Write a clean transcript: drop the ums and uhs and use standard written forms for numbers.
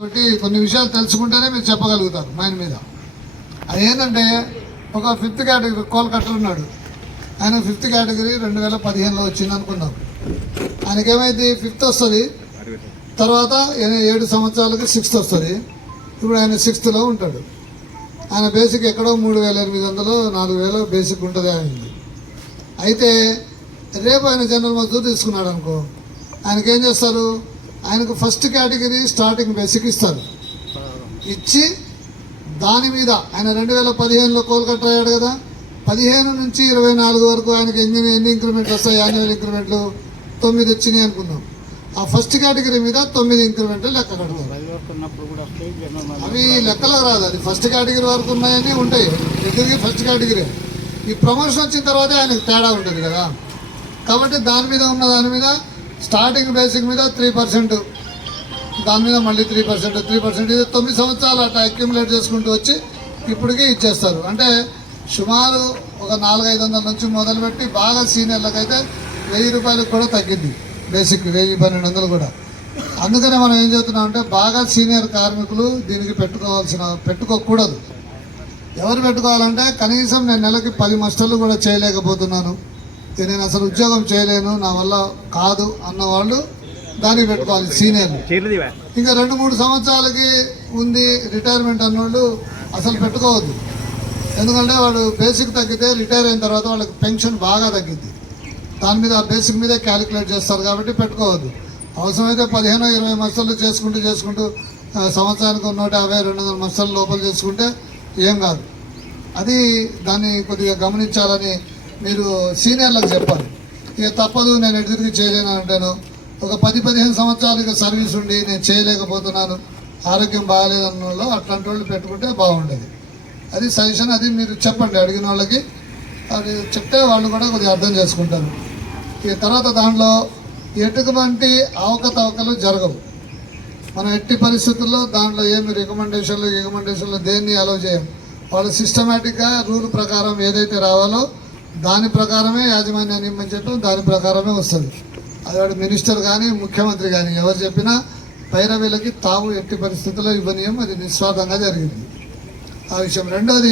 కాబట్టి కొన్ని విషయాలు తెలుసుకుంటేనే మీరు చెప్పగలుగుతారు మైండ్ మీద. అది ఏంటంటే ఒక 5th కేటగిరీ కోల్కట్టలో ఉన్నాడు. ఆయన 5th కేటగిరీ 2015లో వచ్చింది అనుకున్నాం. ఆయనకేమైంది 5th వస్తుంది, తర్వాత 7 సంవత్సరాలకి 6th వస్తుంది. ఇప్పుడు ఆయన 6th ఉంటాడు. ఆయన బేసిక్ ఎక్కడో 3800 4000 బేసిక్ ఉంటుంది ఆయనది. అయితే రేపు ఆయన జనరల్ మజదూర్ తీసుకున్నాడు అనుకో, ఆయనకేం చేస్తారు, ఆయనకు 1st కేటగిరీ స్టార్టింగ్ బేసిక్ ఇస్తారు. ఇచ్చి దాని మీద ఆయన 2015లో కోల్కట్టా అయ్యాడు కదా, 15 నుంచి 24 వరకు ఆయనకి ఎన్ని ఇంక్రిమెంట్లు వస్తాయి, యాన్యువల్ ఇంక్రిమెంట్లు 9 వచ్చినాయి అనుకుందాం. ఆ 1st కేటగిరీ మీద 9 ఇంక్రిమెంట్లు లెక్క కడతారు. అవి లెక్కలో రాదు, అది 1st కేటగిరీ వరకు ఉన్నాయని ఉంటాయి. దగ్గరికి 1st కేటగిరీ. ఈ ప్రమోషన్ వచ్చిన తర్వాత ఆయనకు తేడా ఉంటుంది కదా, కాబట్టి దాని మీద స్టార్టింగ్ బేసిక్ మీద 3%, దాని మీద మళ్ళీ 3%, ఇది 9 సంవత్సరాలు అట్లా అక్యుములేట్ చేసుకుంటూ వచ్చి ఇప్పటికీ ఇచ్చేస్తారు. అంటే సుమారు ఒక 400-500 నుంచి మొదలుపెట్టి బాగా సీనియర్లకు అయితే 1000 రూపాయలకు కూడా తగ్గింది బేసిక్, 1000-1200 కూడా. అందుకనే మనం ఏం చెబుతున్నామంటే బాగా సీనియర్ కార్మికులు దీనికి పెట్టుకోకూడదు. ఎవరు పెట్టుకోవాలంటే కనీసం నేను నెలకి 10 మస్టర్లు కూడా చేయలేకపోతున్నాను, నేను అసలు ఉద్యోగం చేయలేను, నా వల్ల కాదు అన్న వాళ్ళు దానికి పెట్టుకోవాలి సీనియర్లు. ఇంకా 2-3 సంవత్సరాలకి ఉంది రిటైర్మెంట్ అన్నోళ్ళు అసలు పెట్టుకోవద్దు. ఎందుకంటే వాడు బేసిక్ తగ్గితే రిటైర్ అయిన తర్వాత వాళ్ళకి పెన్షన్ బాగా తగ్గింది, దాని మీద బేసిక్ మీదే క్యాలిక్యులేట్ చేస్తారు కాబట్టి పెట్టుకోవద్దు. అవసరమైతే 15-20 మస్తర్లు చేసుకుంటూ సంవత్సరానికి 150-200 మస్తర్ల లోపల చేసుకుంటే ఏం కాదు. అది దాన్ని కొద్దిగా గమనించాలని మీరు సీనియర్లకు చెప్పాలి. ఇక తప్పదు, నేను ఎదురుకి చేయలేను అంటాను. ఒక 10-15 సంవత్సరాలు సర్వీస్ ఉండి నేను చేయలేకపోతున్నాను, ఆరోగ్యం బాగాలేదన్న వాళ్ళు అట్లాంటి వాళ్ళు పెట్టుకుంటే బాగుండేది. అది సజెషన్, అది మీరు చెప్పండి అడిగిన వాళ్ళకి. అది చెప్తే వాళ్ళు కూడా కొద్దిగా అర్థం చేసుకుంటారు. ఇక తర్వాత దాంట్లో ఎటువంటి అవకతవకలు జరగవు. మనం ఎట్టి పరిస్థితుల్లో దాంట్లో ఏమి రికమెండేషన్లు దేన్ని అలౌ చేయం. వాళ్ళు సిస్టమేటిక్గా రూల్ ప్రకారం ఏదైతే రావాలో దాని ప్రకారమే యాజమాన్యాన్ని ఇమ్మని చెప్పి దాని ప్రకారమే వస్తుంది. అది వాడు మినిస్టర్ కానీ ముఖ్యమంత్రి కానీ ఎవరు చెప్పినా పైరవీలకి తావు ఎట్టి పరిస్థితుల్లో ఇవ్వనీయం. అది నిస్వార్థంగా జరిగింది ఆ విషయం. రెండోది